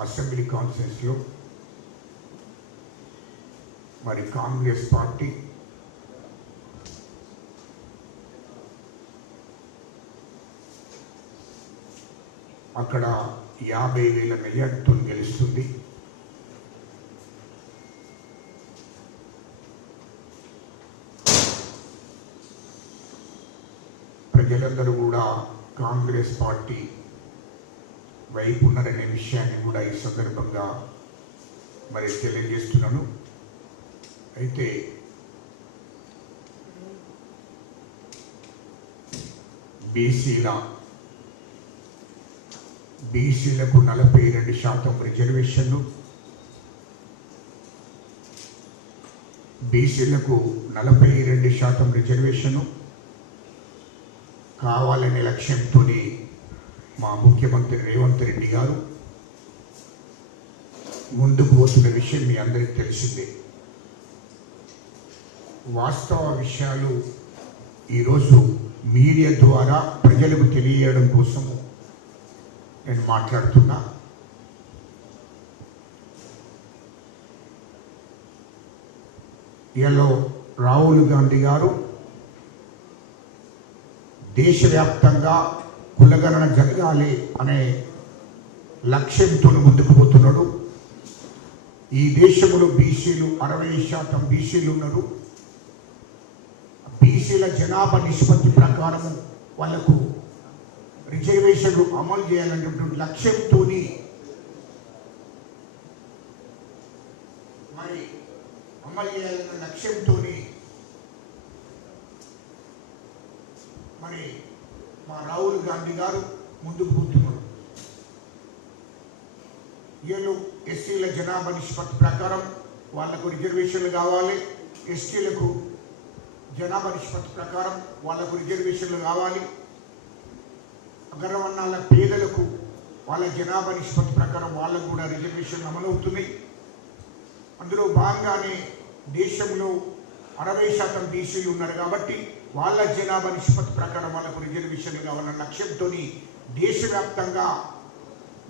Assembly కాన్ఫరెన్స్లో మరి Congress party అక్కడ యాభై వేల మెజార్టీతో గెలుస్తుంది. ప్రజలందరూ కూడా కాంగ్రెస్ పార్టీ వైపు ఉన్నారనే విషయాన్ని కూడా ఈ సందర్భంగా మరి తెలియజేస్తున్నాను. అయితే బీసీల బీసీలకు నలభై రెండు శాతం రిజర్వేషన్లు బీసీలకు నలభై రెండు శాతం రిజర్వేషను కావాలనే లక్ష్యంతో మా ముఖ్యమంత్రి రేవంత్ రెడ్డి గారు ముందుకు పోతున్న విషయం మీ అందరికీ తెలిసిందే. వాస్తవ విషయాలు ఈరోజు మీడియా ద్వారా ప్రజలకు తెలియజేయడం కోసము నేను మాట్లాడుతున్నా. ఇలా రాహుల్ గాంధీ గారు దేశవ్యాప్తంగా కులగణన జరగాలి అనే లక్ష్యంతో ముందుకు పోతున్నాడు. ఈ దేశంలో బీసీలు అరవై శాతం బీసీలు ఉన్నారు. బీసీల జనాభా నిష్పత్తి ప్రకారం వాళ్ళకు రిజర్వేషన్లు అమలు చేయాలనేటువంటి లక్ష్యంతో మరి అమలు చేయాలన్న లక్ష్యంతో మరి మా రాహుల్ గాంధీ గారు ముందుకు పోతున్నాడు వీళ్ళు ఎస్సీల జనాభా నిష్పత్తి ప్రకారం వాళ్ళకు రిజర్వేషన్లు కావాలి ఎస్టీలకు జనాభా నిష్పత్తి ప్రకారం వాళ్ళకు రిజర్వేషన్లు కావాలి. అగ్రవర్ణాల పేదలకు వాళ్ళ జనాభా నిష్పత్తి ప్రకారం వాళ్ళకు కూడా రిజర్వేషన్లు అమలవుతున్నాయి. అందులో భాగంగానే దేశంలో అరవై శాతం బీసీలు ఉన్నారు కాబట్టి వాళ్ళ జనాభా నిష్పత్తి ప్రకారం వాళ్ళకు రిజర్వేషన్లు కావాలన్న లక్ష్యంతో దేశవ్యాప్తంగా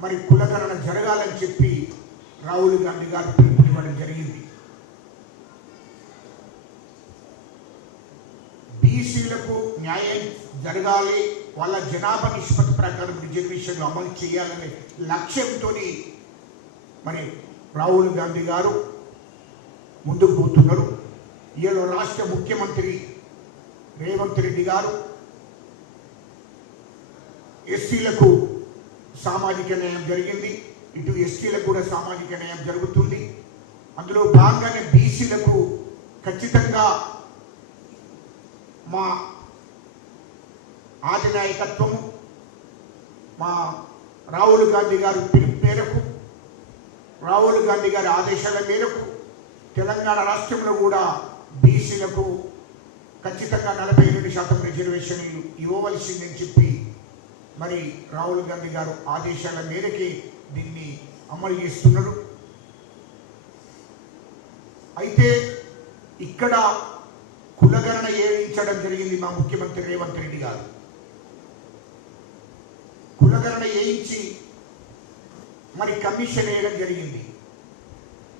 మరి కులగణన జరగాలని చెప్పి రాహుల్ గాంధీ గారు పిలుపునివ్వడం జరిగింది. బీసీలకు న్యాయం జరగాలి వాళ్ళ జనాభా నిష్పత్తి ప్రకారం రిజర్వేషన్లు అమలు చేయాలనే లక్ష్యంతో మరి రాహుల్ గాంధీ గారు ముందుకు పోతున్నారు. ఈయన రాష్ట్ర ముఖ్యమంత్రి రేవంత్ రెడ్డి గారు ఎస్సీలకు సామాజిక న్యాయం జరిగింది. ఇటు ఎస్టీలకు కూడా సామాజిక న్యాయం జరుగుతుంది. అందులో భాగంగానే బీసీలకు ఖచ్చితంగా మా ఆధినాయకత్వము మా రాహుల్ గాంధీ గారు పిలుపు మేరకు రాహుల్ గాంధీ గారి ఆదేశాల మేరకు తెలంగాణ రాష్ట్రంలో కూడా బీసీలకు ఖచ్చితంగా నలభై ఎనిమిది శాతం రిజర్వేషన్లు ఇవ్వవలసిందని చెప్పి మరి రాహుల్ గాంధీ గారు ఆదేశాల మేరకే దీన్ని అమలు చేస్తున్నారు. అయితే ఇక్కడ కులగణన ఏడించడం జరిగింది మా ముఖ్యమంత్రి రేవంత్ రెడ్డి గారు. కులగణన వేయించి మరి కమిషన్ వేయడం జరిగింది.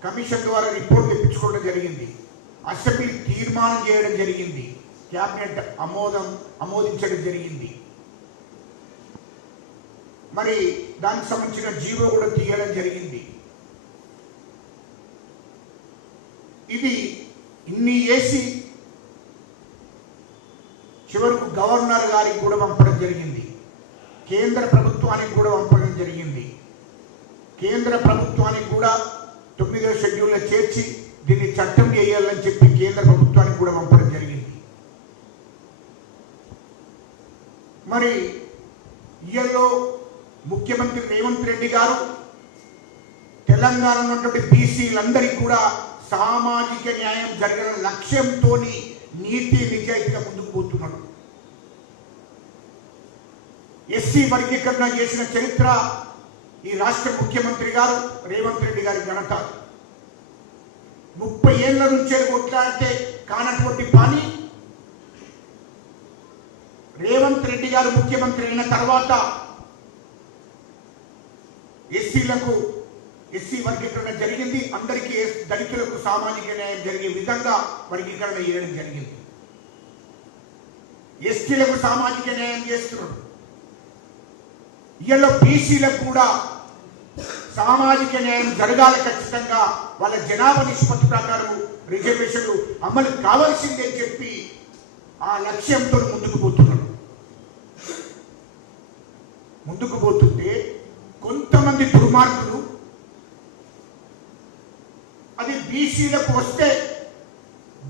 కమిషన్ ద్వారా రిపోర్ట్ తెప్పించుకోవడం జరిగింది. అసెంబ్లీ తీర్మానం చేయడం జరిగింది. క్యాబినెట్ ఆమోదం ఆమోదించడం జరిగింది. మరి దానికి సంబంధించిన జీవో కూడా తీయడం జరిగింది. ఇది ఇన్ని వేసి చివరకు గవర్నర్ గారికి కూడా పంపడం జరిగింది. కేంద్ర ప్రభుత్వానికి కూడా పంపడం జరిగింది. కేంద్ర ప్రభుత్వానికి కూడా తొమ్మిదో షెడ్యూల్లో చేర్చి దీన్ని చట్టం చేయాలని చెప్పి కేంద్ర ప్రభుత్వానికి కూడా పంపడం జరిగింది. మరి ఇయల్లో ముఖ్యమంత్రి రేవంత్ రెడ్డి గారు తెలంగాణ ఉన్నటువంటి బీసీలందరికీ కూడా సామాజిక న్యాయం జరగడం లక్ష్యంతో నీతి నిజాయితీగా ముందుకు పోతున్నాడు ఎస్సీ వర్గీకరణ చేసిన చరిత్ర ఈ రాష్ట్ర ముఖ్యమంత్రి గారు రేవంత్ రెడ్డి గారి ఘనత. ముప్పై ఏళ్ళ నుంచే కొట్లాడితే కానటువంటి పని? రేవంత్ రెడ్డి గారు ముఖ్యమంత్రి అయిన తర్వాత ఎస్సీలకు ఎస్సీ వర్గీకరణ జరిగింది. అందరికీ దళితులకు సామాజిక న్యాయం జరిగే విధంగా వర్గీకరణ చేయడం జరిగింది. ఎస్టీలకు సామాజిక న్యాయం చేస్తున్నాడు. ఇలా బీసీలకు కూడా సామాజిక న్యాయం జరగాలి ఖచ్చితంగా. వాళ్ళ జనాభా నిష్పత్తి ప్రకారం రిజర్వేషన్లు అమలు కావాల్సిందే చెప్పి ఆ లక్ష్యంతో ముందుకు పోతున్నాడు ముందుకు పోతుంటే కొంతమంది దుర్మార్గులు అది బీసీలకు వస్తే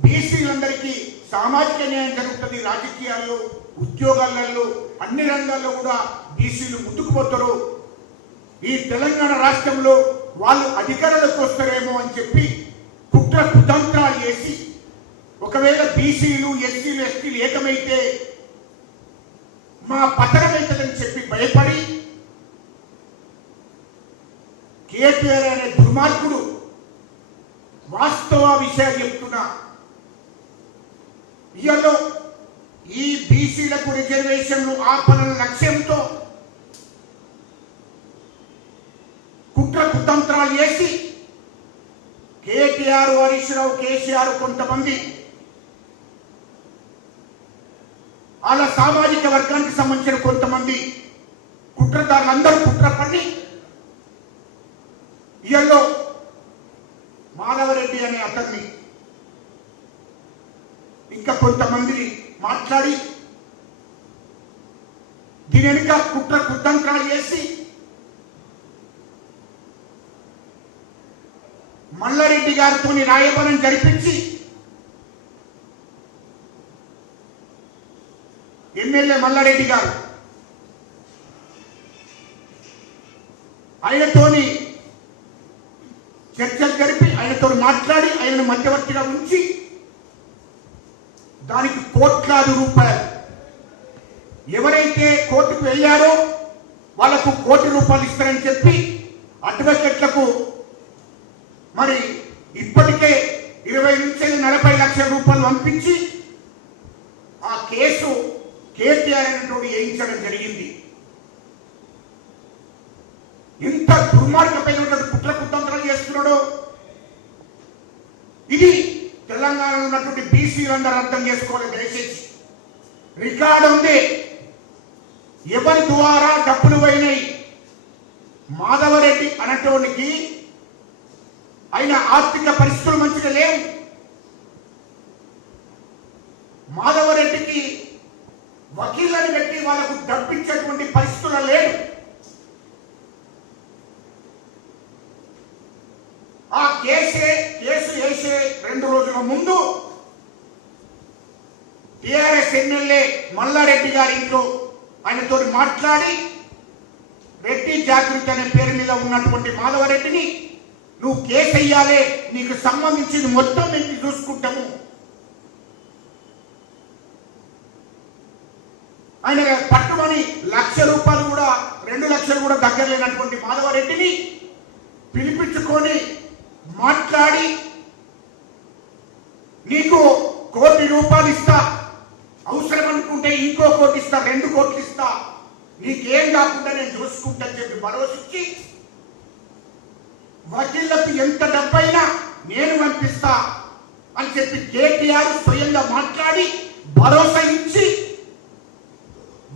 బీసీలందరికీ సామాజిక న్యాయం జరుగుతుంది. రాజకీయాల్లో ఉద్యోగాలలో అన్ని రంగాల్లో కూడా బీసీలు ముందుకు పోతారు. ఈ తెలంగాణ రాష్ట్రంలో వాళ్ళు అధికారులకు వస్తారేమో అని చెప్పి కుట్ర కుతంత్రాలు చేసి ఒకవేళ బీసీలు ఎస్సీలు ఎస్టీలు ఏకమైతే మా పతనమవుతుందని చెప్పి భయపడి కేటీఆర్ అనే దుర్మార్గుడు వాస్తవ విషయాలు చెప్తున్నా. ఇయలో ఈ బీసీలకు రిజర్వేషన్లు ఆపన లక్ష్యంతో కుట్ర కుతంత్రాలు చేసి కేటీఆర్ హరీష్ రావు కేసీఆర్ కొంతమంది వాళ్ళ సామాజిక వర్గానికి సంబంధించిన కొంతమంది కుట్రదారులందరూ కుట్ర పడి ఇయల్లో మాధవరెడ్డి అనే అతన్ని ఇంకా కొంతమందిని మాట్లాడి దీని వెనుక కుట్ర కుతంత్రాలు చేసి మల్లారెడ్డి గారితో రాయబారం జరిపించి ఎమ్మెల్యే మల్లారెడ్డి గారు ఆయనతోని చర్చలు జరిపి ఆయనతో మాట్లాడి ఆయనను మధ్యవర్తిగా ఉంచి దానికి కోట్లాది రూపాయలు. ఎవరైతే కోర్టుకు వెళ్ళారో వాళ్ళకు కోటి రూపాయలు ఇస్తారని చెప్పి అడ్వకేట్లకు మరి ఇప్పటికే ఇరవై నుంచి నలభై లక్షల రూపాయలు పంపించి ఆ కేసు కేటీఆర్ అనేటువంటి వేయించడం జరిగింది. ఎంత దుర్మార్గమైనటువంటి కుట్ర కుతంత్రాలు చేస్తున్నాడో. ఇది తెలంగాణలో ఉన్నటువంటి బీసీలందరూ అర్థం చేసుకోవాలి దయచేసి. రికార్డు ఉంది. ఎవరి ద్వారా డబ్బులు పోయినాయి? మాధవరెడ్డి అనేటోనికి ఆయన ఆర్థిక పరిస్థితులు మంచిగా లేవు. మాధవరెడ్డికి వకీళ్ళని పెట్టి వాళ్ళకు డబ్బిచ్చేటువంటి పరిస్థితులు లేవు. ఆ కేసే కేసు వేసే రెండు రోజుల ముందు టిఆర్ఎస్ ఎమ్మెల్యే మల్లారెడ్డి గారి ఇంట్లో ఆయనతో మాట్లాడి రెడ్డి జాగృతి అనే పేరు మీద ఉన్నటువంటి మాధవరెడ్డిని నువ్వు కేసు వెయ్యాలే నీకు సంబంధించింది మొత్తం మేము చూసుకుంటాము. ఆయన పట్టుమని లక్ష రూపాయలు కూడా రెండు లక్షలు కూడా దగ్గర లేనటువంటి మాధవరెడ్డిని పిలిపించుకొని మాట్లాడి నీకు కోటి రూపాయలు ఇస్తా అవసరం అనుకుంటే ఇంకో కోటి ఇస్తా రెండు కోట్లు ఇస్తా నీకేం కాకుండా నేను చూసుకుంటా చెప్పి భరోసిచ్చి వకీళ్ళకు ఎంత డబ్బైనా నేను పంపిస్తా అని చెప్పి కేటీఆర్ స్వయంగా మాట్లాడి భరోసా ఇచ్చి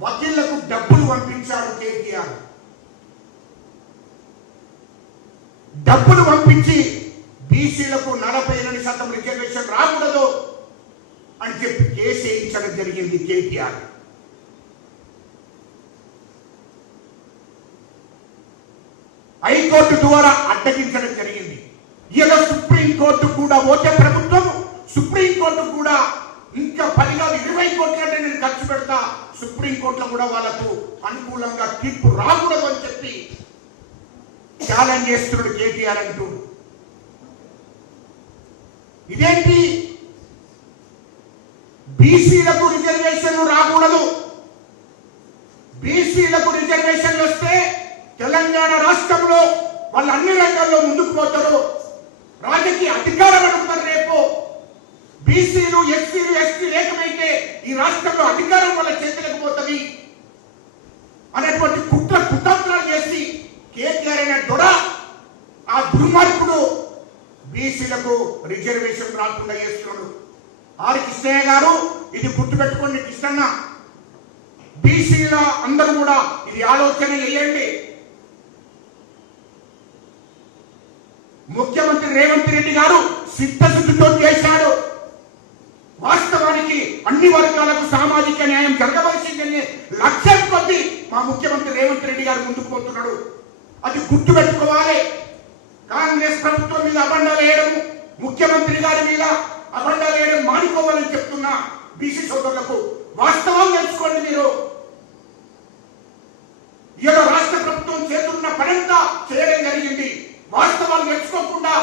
వకీళ్ళకు డబ్బులు పంపించాడు కేటీఆర్. డబ్బులు పంపించి బీసీలకు నలభై ఎనిమిది శాతం రిజర్వేషన్ రాకూడదు అని చెప్పి కేసు వేయించడం జరిగింది కేటీఆర్. హైకోర్టు ద్వారా అడ్డగించడం జరిగింది. ఇలా సుప్రీంకోర్టు కూడా ఓకే ప్రభుత్వం సుప్రీంకోర్టు కూడా ఇంకా పది కాదు ఇరవై కోట్లంటే నేను ఖర్చు పెడతా సుప్రీంకోర్టులో కూడా వాళ్ళకు అనుకూలంగా తీర్పు రాకూడదు అని చెప్పి ఛాలెంజ్ చేస్తున్నాడు కేటీఆర్ అంటూ. ఇదేంటి? బీసీలకు రిజర్వేషన్లు రాకూడదు బీసీలకు రిజర్వేషన్లు వస్తే తెలంగాణ రాష్ట్రంలో వాళ్ళు అన్ని రంగాల్లో ముందుకు పోతారు. రాజకీయ అధికారం అడుగుతారు రేపు. బీసీలు ఎస్సీలు ఎస్టీ లేకమైతే ఈ రాష్ట్రంలో అధికారం వాళ్ళ చేతులకు అనేటువంటి కుట్ర కుతంత్రాలు చేసి కేటీఆర్ అయిన దొడ ఆ దుర్మార్గుడు బీసీలకు రిజర్వేషన్ రాకుండా చేస్తున్నాడు. ఆర్ కృష్ణయ్య గారు ఇది గుర్తుపెట్టుకోండి కృష్ణన్న. బీసీల అందరూ కూడా ఇది ఆలోచన చేయండి. ముఖ్యమంత్రి రేవంత్ రెడ్డి గారు సిద్ధశుద్ధితో చేశాడు వాస్తవానికి అన్ని వర్గాలకు సామాజిక న్యాయం జరగవలసిందని లక్ష్యం కొద్ది మా ముఖ్యమంత్రి రేవంత్ రెడ్డి గారు ముందుకు పోతున్నాడు. అది గుర్తు పెట్టుకోవాలి కాంగ్రెస్ ప్రభుత్వం మీద అబండాలు వేయడం ముఖ్యమంత్రి గారి మీద అబండాలు వేయడం మానుకోవాలని చెప్తున్నా బీసీ సోదరులకు వాస్తవం తెలుసుకోండి మీరు. ఏదో రాష్ట్ర ప్రభుత్వం చేతున్న పనంతా చేయడం జరిగింది. వాస్తవాలు తెలుసుకోకుండా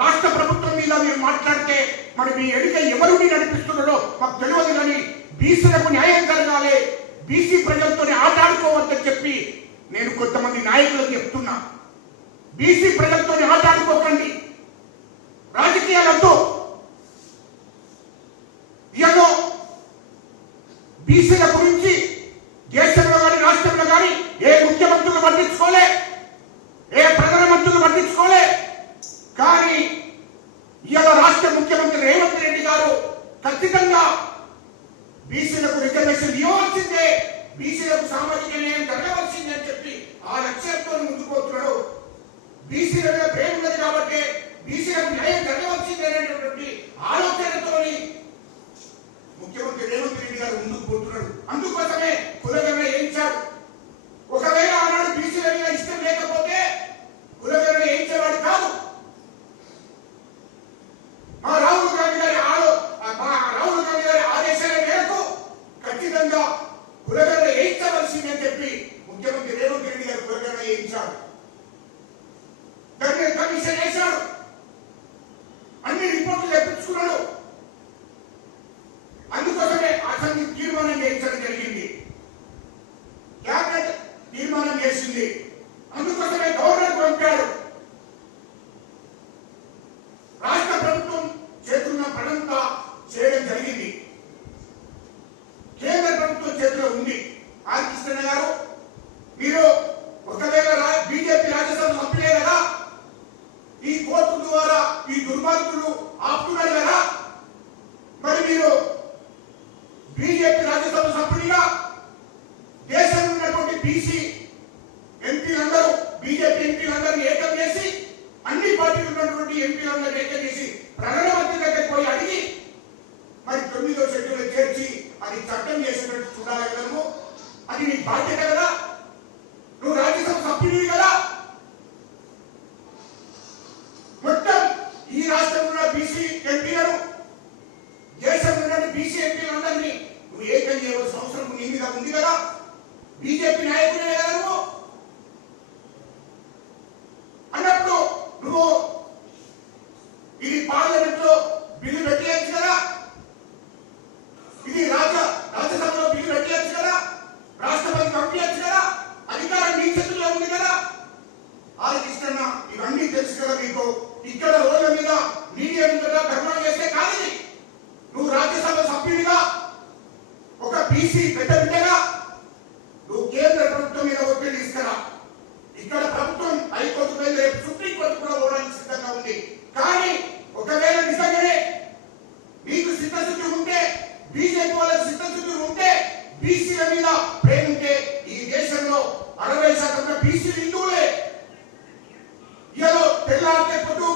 రాష్ట్ర ప్రభుత్వం మీద మీరు మాట్లాడితే మరి మీ ఎడిక ఎవరిని నడిపిస్తున్నారో మాకు తెలియదు కానీ బీసీలకు న్యాయం జరగాలి. బీసీ ప్రజలతో ఆటాడుకోవద్దని చెప్పి నేను కొంతమంది నాయకులకు చెప్తున్నా. బీసీ ప్రజలతో ఆటాడుకోకండి రాజకీయాలతో. ఏదో బీసీల గురించి దేశంలో కానీ రాష్ట్రంలో కానీ ఏ ముఖ్యమంత్రులు పట్టించుకోలే ఏ ప్రధానమంత్రులు పట్టించుకోలే. కానీ ఇవాళ రాష్ట్ర ముఖ్యమంత్రి రేవంత్ రెడ్డి గారు ఖచ్చితంగా బీసీలకు రిజర్వేషన్ ఇవ్వాల్సిందే. బీసీలకు సామాజిక న్యాయం జరగవలసిందే అని చెప్పి ఆ లక్ష్యంతో ముందుకోతున్నాడు బీసీల మీద ప్రేమ ఉన్నది కాబట్టి బీసీలకు న్యాయం జరగవలసిందే అనేటటువంటి ఆలోచనతోని ముఖ్యమంత్రి రేవంత్ రెడ్డి గారు ముందుకు పోతున్నాడు. అందుకోసమే ఏం వేయించాడు ఒకవేళ ఆనాడు బీసీల ఇష్టం లేకపోతే కులగణ వేయించేవాడు కాదు. మా రాహుల్ గాంధీ గారి ఆలో మా రాహుల్ గాంధీ గారి ఆదేశాల మేరకు ఖచ్చితంగా కులగణ వేయించవలసిందని చెప్పి ముఖ్యమంత్రి రేవంత్ రెడ్డి గారు కులగణ వేయించాడు దాన్ని కమిషన్ వేశాడు అన్ని రిపోర్ట్లు తెప్పించుకున్నాడు. అందుకోసమే అసెంబ్లీ తీర్మానం చేయించడం జరిగింది. క్యాబినెట్ తీర్మానం చేసింది అందుకోసమే గవర్నర్ పంపాడు రాష్ట్ర ప్రభుత్వం చేతున్న పనంతా చేయడం జరిగింది కేంద్ర ప్రభుత్వం చేతిలో ఉంది ఆర్ కృష్ణ గారు మీరు ఒకవేళ రా- బీజేపీ రాజ్యసభ సభ్యులే కదా ఈ కోర్టు ద్వారా ఈ దుర్మార్గులు ఆపుతున్నారు కదా మరి మీరు బీజేపీ రాజ్యసభ సభ్యుడిగా దేశంలో ఉన్నటువంటి బీసీ ఎంపీలందరూ బీజేపీ ఎంపీలందరినీ ఏకం చేసి అన్ని పార్టీలు ఉన్నటువంటి ఎంపీలందరూ ఏకం చేసి ప్రధానమంత్రి దగ్గరికి పోయి అడిగి మరి తొమ్మిదో షెడ్యూల్ చేర్చి అది చట్టం చేసినట్టు చూడాలి కదా నువ్వు? అది నీ బాధ్యత కదా నువ్వు రాజ్యసభ సభ్యుడివి కదా మొత్తం ఈ రాష్ట్రంలో ఉన్న బీసీ ఎంపీలను దేశంలో ఉన్న బీసీ ఎంపీలందరినీ నువ్వు ఏకం చేయవలసిన అవసరం నీ మీద ఉంది కదా బీజేపీ నాయకుడే కదా నువ్వు అన్నప్పుడు నువ్వు ఇది పార్లమెంట్లో బిల్లు పెట్టేయచ్చు కదా ఇది రాజ్య రాజ్యసభలో బిల్లు పెట్టేయచ్చు కదా రాష్ట్రపతి పంపించచ్చు కదా అధికారం నీ చేతుల్లో ఉంది కదా ఆలోచిస్తున్న ఇవన్నీ తెలుసు కదా మీకు ఇక్కడ రోజుల మీద మీడియా మీద ధర్నా చేస్తే కాదు ఇది. నువ్వు రాజ్యసభ సభ్యుడిగా ఒక బీసీ పెద్ద బిడ్డగా నువ్వు కేంద్ర ప్రభుత్వం మీద ఒత్తిడి ఇస్తారా ఇక్కడ ప్రభుత్వం హైకోర్టు మీద రేపు సుప్రీంకోర్టు కూడా పోవడానికి సిద్ధంగా ఉంది కానీ ఒకవేళ నిజంగానే మీకు సిద్ధశుద్ధి ఉంటే బీజేపీ వాళ్ళకి సిద్ధశుద్ధి ఉంటే బీసీల మీద ప్రేమ ఉంటే ఈ దేశంలో అరవై శాతం బీసీలు హిందువులే ఏదో తెల్లారితే పొద్దు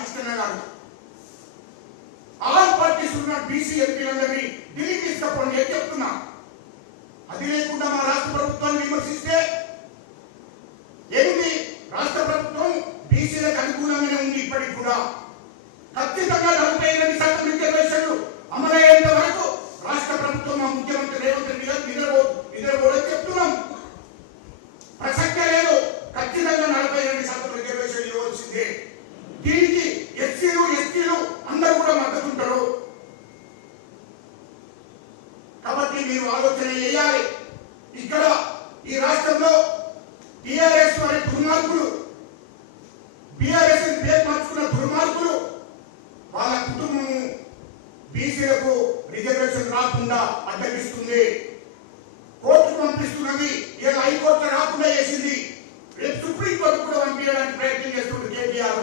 పాటించుకునేవారు ఆల్ పార్టీస్ ఉన్న బీసీ ఎంపీలందరినీ ఢిల్లీకి తీసుకపోండి అని చెప్తున్నా. అది లేకుండా మా రాష్ట్ర ప్రభుత్వాన్ని విమర్శిస్తే ఏంది రాష్ట్ర ప్రభుత్వం బీసీలకు అనుకూలంగానే ఉంది ఇప్పటికి కూడా. ఖచ్చితంగా నలభై ఎనిమిది శాతం రిజర్వేషన్లు అమలయ్యేంత వరకు రాష్ట్ర ప్రభుత్వం మా ముఖ్యమంత్రి రేవంత్ రెడ్డి గారు నిద్రపో చెప్తున్నాం. ప్రసక్తే లేదు. ఖచ్చితంగా నలభై ఎనిమిది శాతం రిజర్వేషన్ ఇవ్వాల్సిందే. దీనికి ఎస్సీలు ఎస్టీలు అందరూ కూడా మద్దతుంటారు. కాబట్టి మీరు ఆలోచన చేయాలి. ఇక్కడ ఈ రాష్ట్రంలో టిఆర్ఎస్ అనే దుర్మార్గులు బీఆర్ఎస్ పేరు మార్చుకున్న దుర్మార్గులు వాళ్ళ కుటుంబం బీసీలకు రిజర్వేషన్ రాకుండా అడ్డగిస్తుంది. కోర్టు పంపిస్తున్నది ఏదో హైకోర్టు రాకుండా చేసింది. రేపు సుప్రీంకోర్టు కూడా పంపించడానికి ప్రయత్నం చేస్తుంది కేటీఆర్.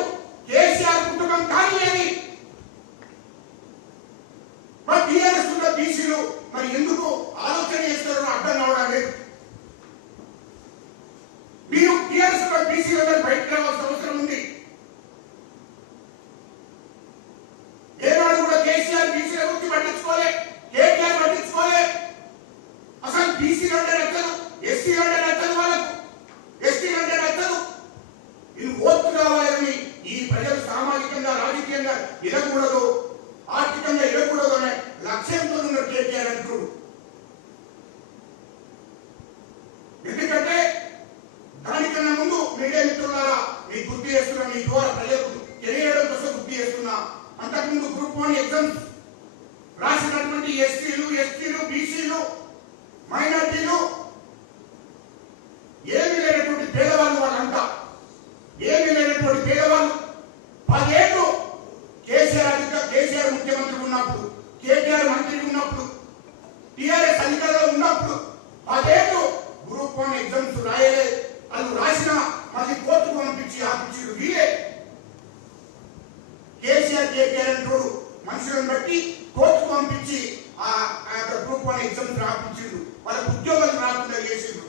ಸಾಮಾಜಿಕ ರಾಜಕೀಯ ಇರಕೂಡದು రూపాయల ఇద్దరు రాపించిండు వాళ్ళకు ఉద్యోగాలు రాకుండా చేసిండు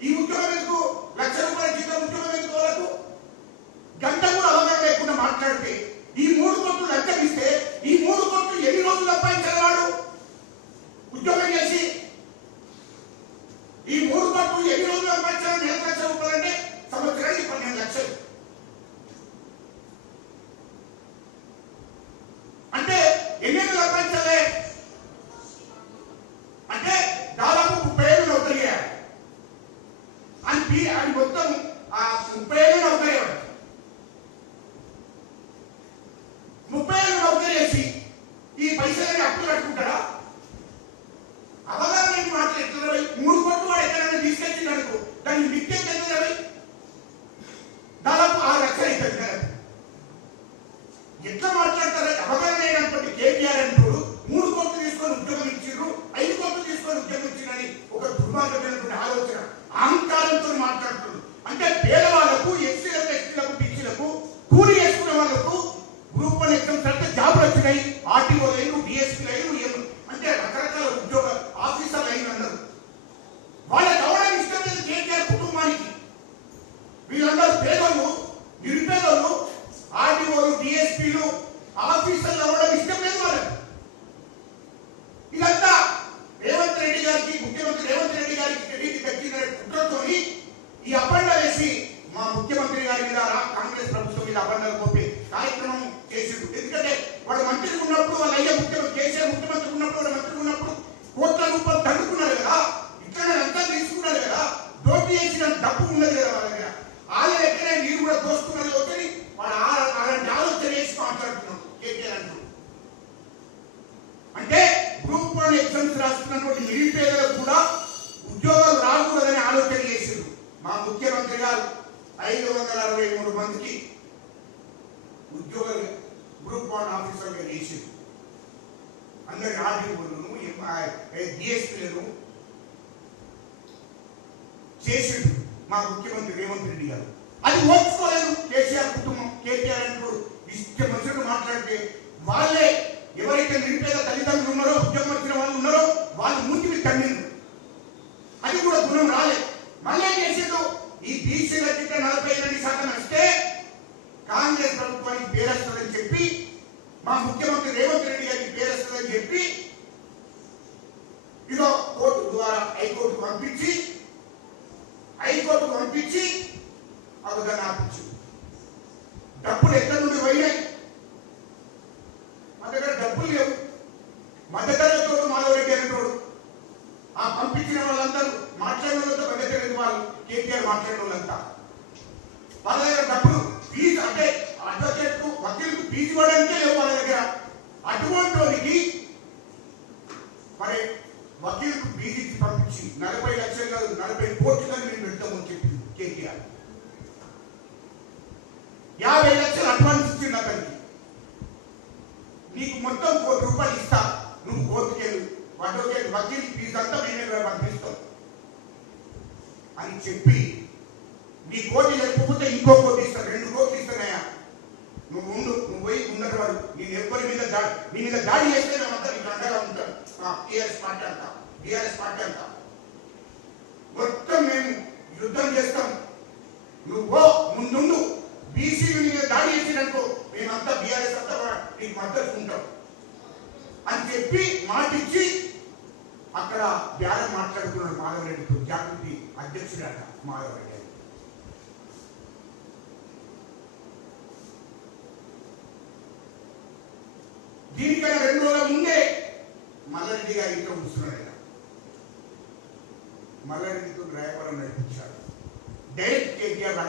E o teu ఎట్లా మాట్లాడతారని అవగాహన అయినటువంటి కేటీఆర్ అనుకుంటున్నారు 他不那个 మా ముఖ్యమంత్రి రేవంత్ రెడ్డి గారికి పేరు వస్తుందని చెప్పి అని చెప్పి. నీ కోటి లేకపోతే ఇంకో కోటి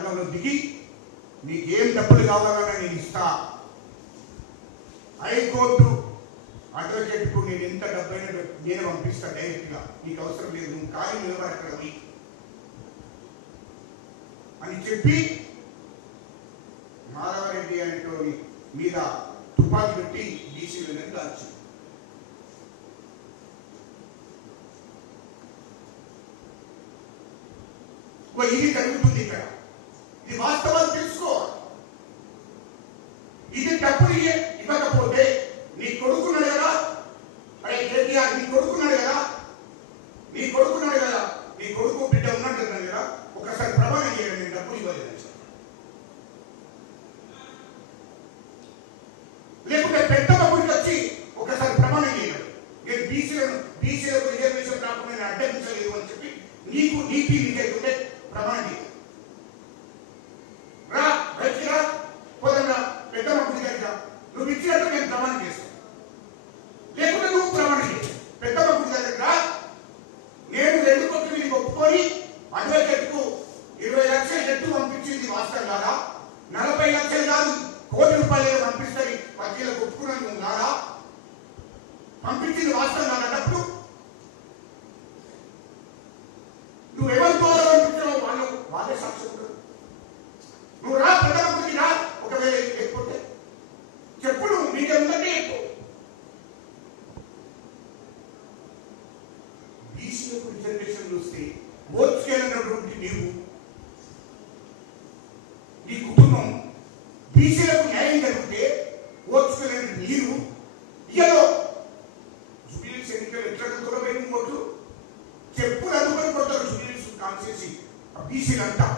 రంగంలో దిగి నీకేం డబ్బులు కావాలన్నా నేను ఇస్తా. హైకోర్టు అడ్వకేట్కు నేను ఎంత డబ్బైనా నేను పంపిస్తా డైరెక్ట్గా. నీకు అవసరం లేదు నువ్వు కానీ నిలబడక్కడవి అని చెప్పి మాధవరెడ్డి అనేటోని మీద తుపాకి పెట్టి బీసీలని దాచు ఇది కలుగుతుంది ఇక్కడ. ఈ వాస్తవాలు తెలుసుకో ఇది డబ్బులు ఇవ్వకపోతే నీ కొడుకున్నాడు కదా. అరే కేటీఆర్ నీ కొడుకున్నాడు కదా. నీ కొడుకున్నాడు కదా. నీ కొడుకు బిడ్డ ఉన్నట్టు కదా. ఒకసారి ప్రమాణం చేయండి నేను డబ్బులు ఇవ్వలేదు లేకుంటే పెద్ద గుడికి వచ్చి ఒకసారి ప్రమాణం చేయడం. నేను బీసీలను బీసీలకు రిజర్వేషన్ రాకుండా నేను అడ్డగించలేదు అని చెప్పి నీకు నీతి నీకైతుంటే ప్రమాణం చేయాలి రా బయటికి రా పోదరా పెద్ద గుడి దగ్గర నువ్వు ఇచ్చినట్టు నేను ప్రమాణం చేస్తాను లేకుంటే నువ్వు ప్రమాణం చేయి పెద్ద గుడి దగ్గర రా నేను రెండు కోట్లు మీకు ఒప్పుకొని అడ్వకేట్కు ఇరవై లక్షల చెట్టు పంపించింది వాస్తవం కాదా నలభై లక్షలు కాదు కోటి రూపాయలు పంపిస్తుంది వకీలకు ఒప్పుకున్నాను నువ్వు కాదా పంపించింది వాస్తవం కాదన్నప్పుడు నువ్వు ఎవరి ద్వారా పంపించావు వాళ్ళు వాళ్ళే సాక్షులు నువ్వు రా ప్రధానమంత్రికి రా ఒకవేళ లేకపోతే చెప్పు నువ్వు నీకేముందంటే చెప్పు బీసీలకు రిజర్వేషన్లు వస్తే ఓర్చుకెళ్ళినటువంటి నీవు నీ కుటుంబం బీసీలకు న్యాయం జరిగితే ఓర్చుకోలేని మీరు ఇయలో జుబిలీస్ ఎన్నికలు ఎట్లా దూరమైన ఓట్లు చెప్పులు అందుకొని కొడతారు జుబిలీస్ కాల్ చేసి బీసీలంతా.